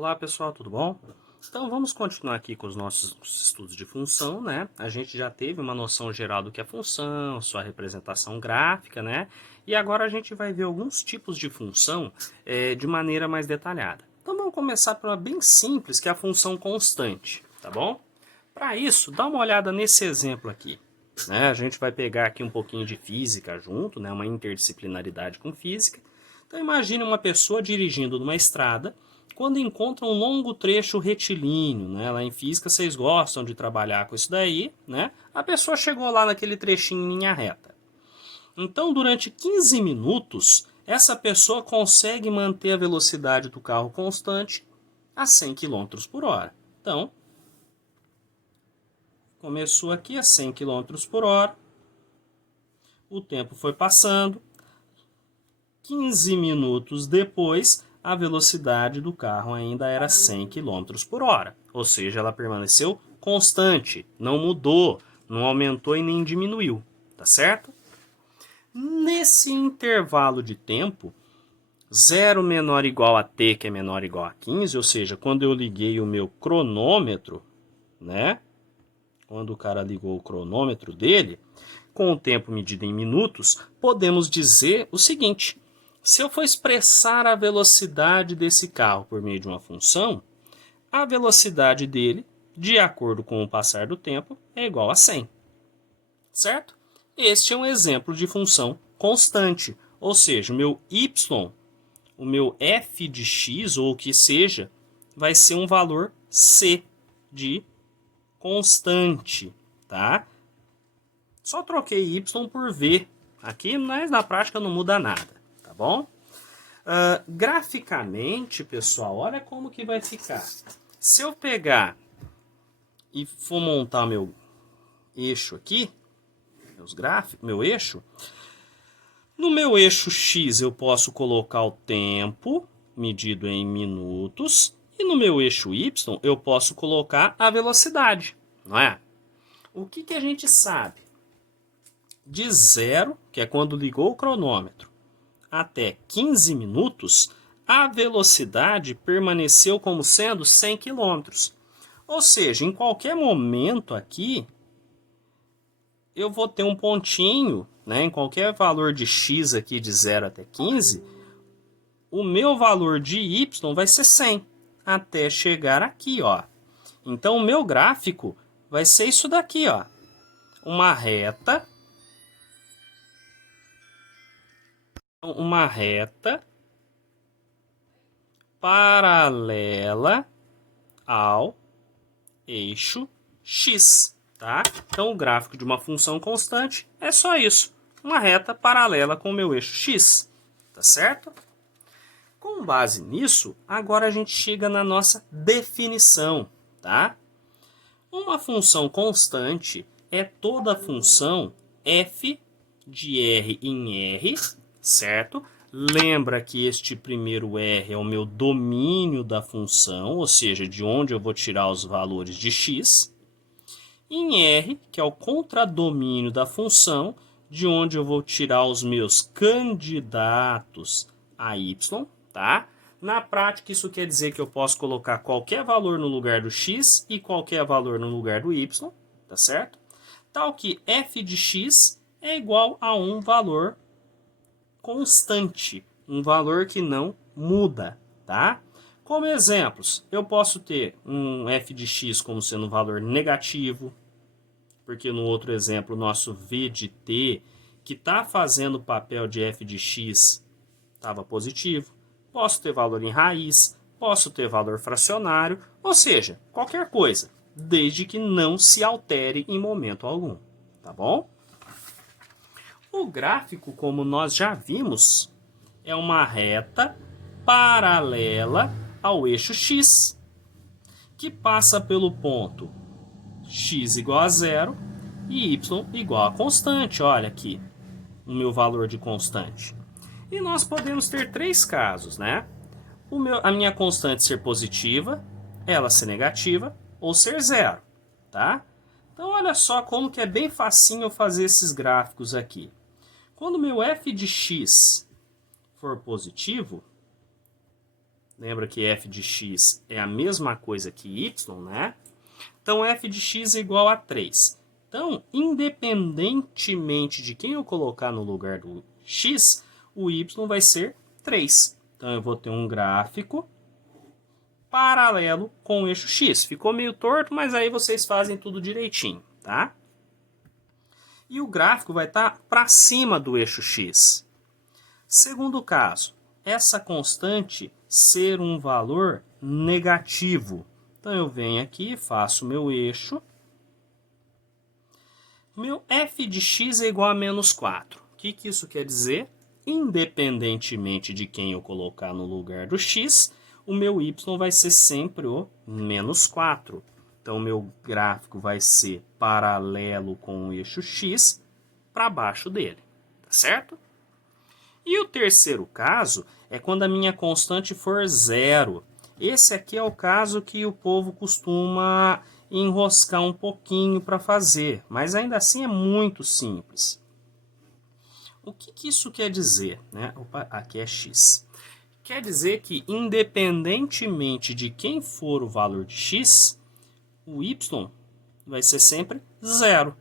Olá pessoal, tudo bom? Então vamos continuar aqui com os nossos estudos de função, né? A gente já teve uma noção geral do que é função, sua representação gráfica, né? E agora a gente vai ver alguns tipos de função de maneira mais detalhada. Então vamos começar por uma bem simples, que é a função constante, tá bom? Para isso, dá uma olhada nesse exemplo aqui. Né? A gente vai pegar aqui um pouquinho de física junto, né? Uma interdisciplinaridade com física. Então imagine uma pessoa dirigindo numa estrada quando encontra um longo trecho retilíneo, né? Lá em física vocês gostam de trabalhar com isso daí, né? A pessoa chegou lá naquele trechinho em linha reta. Então, durante 15 minutos, essa pessoa consegue manter a velocidade do carro constante a 100 km por hora. Então, começou aqui a 100 km por hora, o tempo foi passando, 15 minutos depois, a velocidade do carro ainda era 100 km por hora. Ou seja, ela permaneceu constante, não mudou, não aumentou e nem diminuiu, tá certo? Nesse intervalo de tempo, 0 menor ou igual a t, que é menor ou igual a 15, ou seja, quando eu liguei o meu cronômetro, né? Quando o cara ligou o cronômetro dele, com o tempo medido em minutos, podemos dizer o seguinte: se eu for expressar a velocidade desse carro por meio de uma função, a velocidade dele, de acordo com o passar do tempo, é igual a 100. Certo? Este é um exemplo de função constante, ou seja, o meu y, o meu f de x, ou o que seja, vai ser um valor c de constante, tá? Só troquei y por v aqui, mas na prática não muda nada, tá bom? Graficamente, pessoal, olha como que vai ficar. Se eu pegar e for montar meu eixo aqui, meu eixo, no meu eixo x eu posso colocar o tempo medido em minutos e no meu eixo y eu posso colocar a velocidade, não é? O que a gente sabe? De 0, que é quando ligou o cronômetro, até 15 minutos, a velocidade permaneceu como sendo 100 km. Ou seja, em qualquer momento aqui, eu vou ter um pontinho, né, em qualquer valor de x aqui de 0 até 15, o meu valor de y vai ser 100, até chegar aqui, ó. Então, o meu gráfico vai ser isso daqui, ó. Uma reta paralela ao eixo x, tá? Então, o gráfico de uma função constante é só isso, uma reta paralela com o meu eixo x, tá certo? Com base nisso, agora a gente chega na nossa definição, tá? Uma função constante é toda função f de r em r, certo? Lembra que este primeiro r é o meu domínio da função, ou seja, de onde eu vou tirar os valores de x. Em r, que é o contradomínio da função, de onde eu vou tirar os meus candidatos a y, tá? Na prática, isso quer dizer que eu posso colocar qualquer valor no lugar do x e qualquer valor no lugar do y, tá certo? Tal que f de x é igual a um valor constante, um valor que não muda, tá? Como exemplos, eu posso ter um f de x como sendo um valor negativo, porque no outro exemplo, o nosso v de t, que está fazendo o papel de f de x, estava positivo. Posso ter valor em raiz, posso ter valor fracionário, ou seja, qualquer coisa, desde que não se altere em momento algum, tá bom? O gráfico, como nós já vimos, é uma reta paralela ao eixo x, que passa pelo ponto x igual a 0 e y igual a constante. Olha aqui o meu valor de constante. E nós podemos ter três casos, né? A minha constante ser positiva, ela ser negativa ou ser zero, tá? Então olha só como que é bem facinho eu fazer esses gráficos aqui. Quando o meu f de x for positivo, Lembra que f de x é a mesma coisa que y, né? Então, f de x é igual a 3. Então, independentemente de quem eu colocar no lugar do x, o y vai ser 3. Então, eu vou ter um gráfico paralelo com o eixo x. Ficou meio torto, mas aí vocês fazem tudo direitinho, tá? E o gráfico vai estar para cima do eixo x. Segundo caso, essa constante ser um valor negativo. Então, eu venho aqui, faço meu eixo. Meu f de x é igual a menos 4. O que isso quer dizer? Independentemente de quem eu colocar no lugar do x, o meu y vai ser sempre o menos 4. Então, o meu gráfico vai ser paralelo com o eixo x para baixo dele, tá certo? E o terceiro caso é quando a minha constante for zero. Esse aqui é o caso que o povo costuma enroscar um pouquinho para fazer, mas ainda assim é muito simples. O que isso quer dizer? Né? Opa, aqui é x. Quer dizer que, independentemente de quem for o valor de x, o y vai ser sempre zero.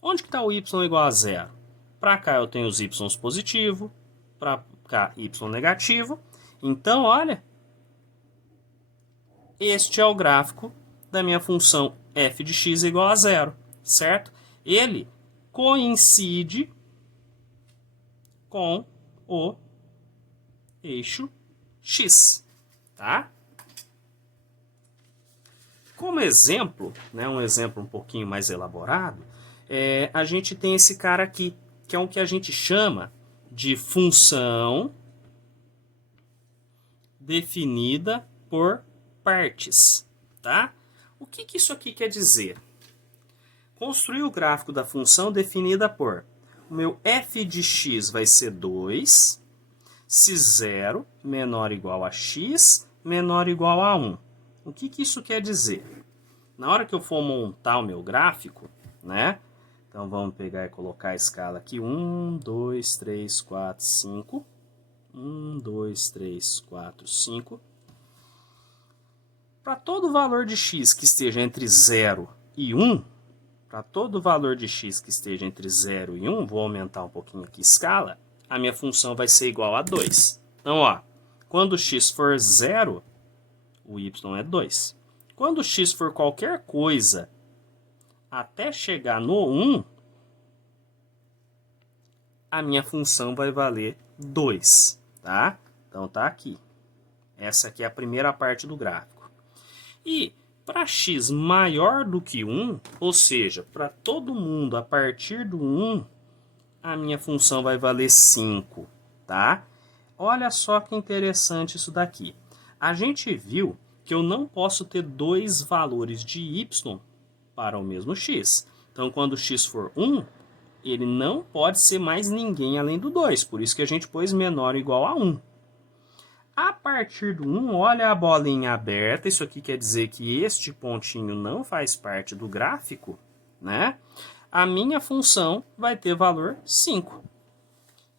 Onde que está o y igual a zero? Para cá eu tenho os y positivo, para cá y negativo. Então, olha, este é o gráfico da minha função f de x igual a zero, certo? Ele coincide com o eixo x, tá? Como exemplo, né, um exemplo um pouquinho mais elaborado, a gente tem esse cara aqui, que é o que a gente chama de função definida por partes, tá? O que isso aqui quer dizer? Construir o gráfico da função definida por o meu f de x vai ser 2, se 0 menor ou igual a x menor ou igual a 1. O que isso quer dizer? Na hora que eu for montar o meu gráfico, né? Então, vamos pegar e colocar a escala aqui. 1, 2, 3, 4, 5. 1, 2, 3, 4, 5. Para todo valor de x que esteja entre 0 e 1, para todo valor de x que esteja entre 0 e 1, vou aumentar um pouquinho aqui a escala, a minha função vai ser igual a 2. Então, ó, quando x for 0, o y é 2. Quando x for qualquer coisa até chegar no 1, a minha função vai valer 2, tá? Então, tá aqui. Essa aqui é a primeira parte do gráfico. E para x maior do que 1, ou seja, para todo mundo a partir do 1, a minha função vai valer 5, tá? Olha só que interessante isso daqui. A gente viu que eu não posso ter dois valores de y para o mesmo x. Então, quando x for 1, ele não pode ser mais ninguém além do 2. Por isso que a gente pôs menor ou igual a 1. A partir do 1, olha a bolinha aberta. Isso aqui quer dizer que este pontinho não faz parte do gráfico, né? A minha função vai ter valor 5.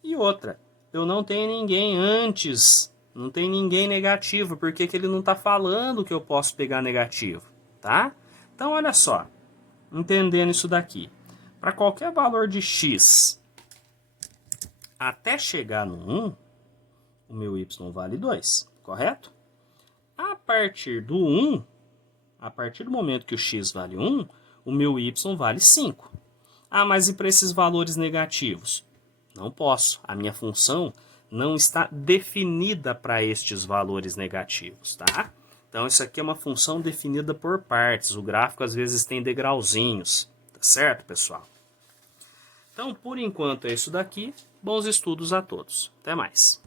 E outra, eu não tenho ninguém antes, não tem ninguém negativo. Por que ele não está falando que eu posso pegar negativo, tá? Então, olha só, entendendo isso daqui. Para qualquer valor de x até chegar no 1, o meu y vale 2, correto? A partir do 1, a partir do momento que o x vale 1, o meu y vale 5. Ah, mas e para esses valores negativos? Não posso. A minha função não está definida para estes valores negativos, tá? Então, isso aqui é uma função definida por partes. O gráfico, às vezes, tem degrauzinhos. Tá certo, pessoal? Então, por enquanto, é isso daqui. Bons estudos a todos. Até mais.